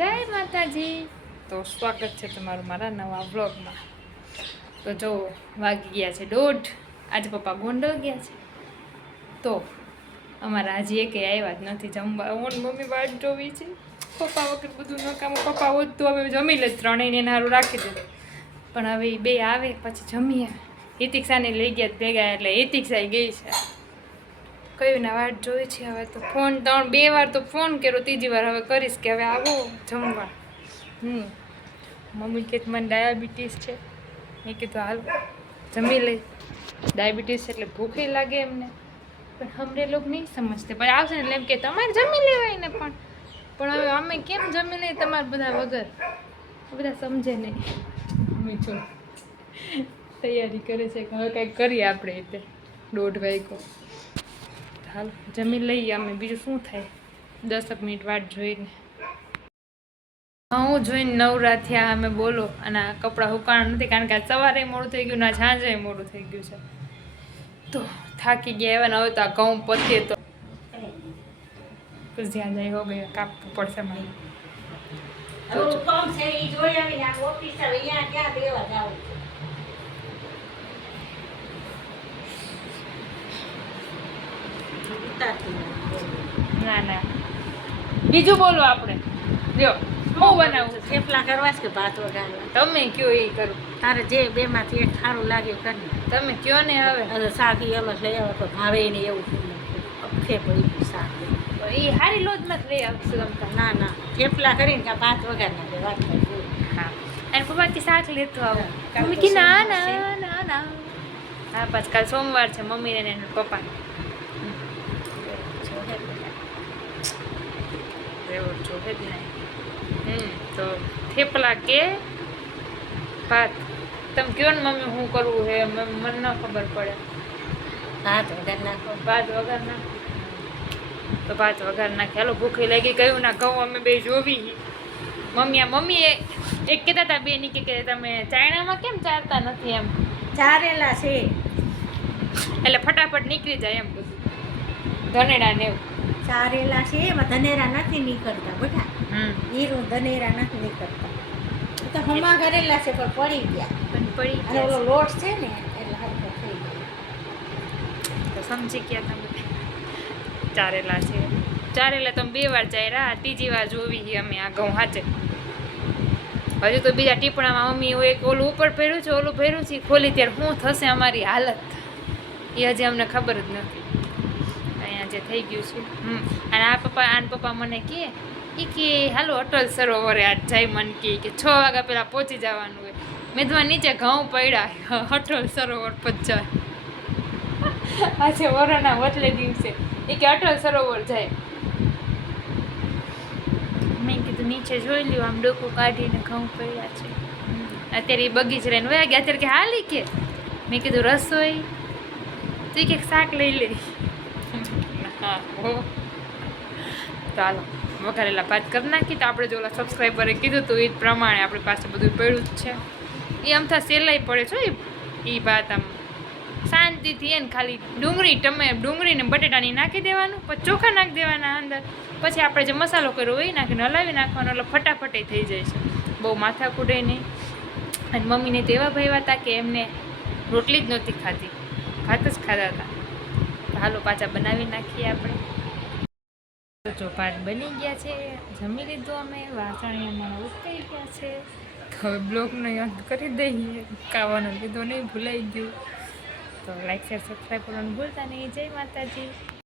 જય માતાજી. તો સ્વાગત છે તમારું મારા નવા વ્લોગમાં. તો જો વાગી ગયા છે 1:30. આજે પપ્પા ગોંડલ ગયા છે તો અમારા હજી એકે આવ્યા જ નથી જમવા. હું મમ્મી વાટ જોવી છે. પપ્પા વગર બધું નકામ. પપ્પા હોત તો હવે જમી લે, ત્રણેયને સારું રાખી દે. પણ હવે એ બે આવે પછી જમીએ. હિતિક્ષાને લઈ ગયા ભેગા એટલે હિતિક્ષા ગઈ છે. કયું ના વાટ જોઈ છે. હવે તો ફોન 2 વાર તો ફોન કર્યો, ત્રીજી વાર હવે કરીશ કે હવે આવો જમવા. મમ્મી કે મને ડાયાબિટીસ છે. મેં કીધું હાલ જમી લઈ. ડાયાબિટીસ એટલે ભૂખે લાગે એમને, પણ હમરે લોકો નહીં સમજતે. પછી આવશે ને એટલે એમ કે તમારે જમી લેવાય ને. પણ હવે અમે કેમ જમી લઈએ તમારે બધા વગર? બધા સમજે નહીં. મમ્મી જો તૈયારી કરે છે કે હવે કંઈક કરીએ આપણે. એટલે 1:30 વાગ્યો. હાલ જમી લઈએ અમે, બીજું શું થાય. 10 મિનિટ વાટ જોઈને હું જોઈને નવરા થયા અમે. બોલો. અને આ કપડાં સુકાણા નથી કારણ કે આ સવારે મોડું થઈ ગયું ને સાંજે મોડું થઈ ગયું છે. તો થાકી ગયા એવા ને. હવે તો આ ઘઉં પતીએ તો જ્યાં જાય હો ગયા કાપવું પડશે મને. ના ના બીજું બોલો આપણે. લ્યો હું બનાવું? થેપલા કરવા છે કે ભાત વઘારવા? તમે કયો એ કરું. તારે જે બેમાંથી એક સારું લાગે કરી. તમે કયો ને હવે. અને શાક એમ જ લઈ આવે તો ભાવે ને એવું અખે પડી શાક. એ હારી લોજમાં જ લઈ આવશું તમતા. ના ના થેપલા કરીને કાં ભાત વઘાર નાખે વાત કરી. હા અને પપ્પાથી શાક લેતો આવો. મમ્મી કે ના ના ના ના. હા પાછ કાલ સોમવાર છે મમ્મીને ને પપ્પા. એવું જોવે જ નહીં. તો થેપલા કે ભાત તમે કહો ને મમ્મી શું કરવું છે. મને ન ખબર પડે. ભાત વઘાર નાખો. ભાત વઘાર નાખો તો ભાત વઘાર નાખે. હાલો ભૂખી લાગી. કયું ના ઘઉં અમે બે જોવી. મમ્મી એક કહેતા હતા બે ની કે તમે ચાયણામાં કેમ ચારતા નથી એમ. ચારેલા છે એટલે ફટાફટ નીકળી જાય એમ બધું ધનેડા ને એવું. ચારેલા છે એમાં ધનેરા નથી નીકળતા બધા. હીરું ધનેરા નથી નીકળતા. તો હમા કરેલા છે પણ પડી ગયા. પણ પડી અને ઓલો ગયા લોટ છે ને એટલે હરખો થઈ ગયો. તો સમજી ગયા તમે. ચારેલા છે. ચારેલા તમે 2 વાર ચાર્યા. ત્રીજી વાર જોવી અમે આ ઘઉં હાચે. હજુ તો બીજા ટીપણામાં મમ્મી એક ઓલું ઉપર પહેર્યું છે, ઓલું પહેર્યું છે. ખોલી ત્યારે શું થશે અમારી હાલત એ હજી અમને ખબર જ નથી. અહીંયા જે થઈ ગયું છે. અને આ પપ્પા મને કે હાલો અટલ સરોવરે આજ જાય. મને કે 6 વાગ્યા પહેલાં પહોંચી જવાનું હોય. મેદવા નીચે ઘઉં પડ્યા અટલ સરોવર પચાય. આજે વરોના વતલે દિવસે એ કે અટલ સરોવર જાય. મેં કીધું નીચે જોઈ લ્યો આમ ડોકું કાઢીને ઘઉં પડ્યા છે. અત્યારે એ બગીચ રહીને વયા ગયા. અત્યારે કે હાલી કે મેં કીધું રસોઈ તો કે શાક લઈ લે. હા ચાલો વઘારેલા ભાત કરી નાખી. તો આપણે જો ઓલા સબસ્ક્રાઈબરે કીધું હતું એ જ પ્રમાણે આપણી પાસે બધું પડ્યું જ છે. એ આમથા સેલાઈ પડે છે એ ભાત આમ શાંતિથી. એને ખાલી ડુંગળી ને બટેટાની નાખી દેવાનું, પછી ચોખા નાખી દેવાના અંદર. પછી આપણે જે મસાલો કર્યો હોય એ નાખીને હલાવી નાખવાનો એટલે ફટાફટ થઈ જાય છે. બહુ માથા કૂડે નહીં. અને મમ્મીને તો એવા ભાઈ હતા કે એમને રોટલી જ નહોતી ખાધી, ભાત જ ખાતા હતા. હાલો પાછા બનાવી નાખીએ આપણે. જો ભાત બની ગયા છે, જમી લીધું અમે. વાસણ અમારા ઉકાઈ ગયા છે. હવે બ્લોગનો અંત કરી દઈએ. ખાવાનો લીધો નહીં ભૂલાઈ ગયું. તો લાઈક શેર સબસ્ક્રાઈબ કરવાનું ભૂલતા નહીં. જય માતાજી.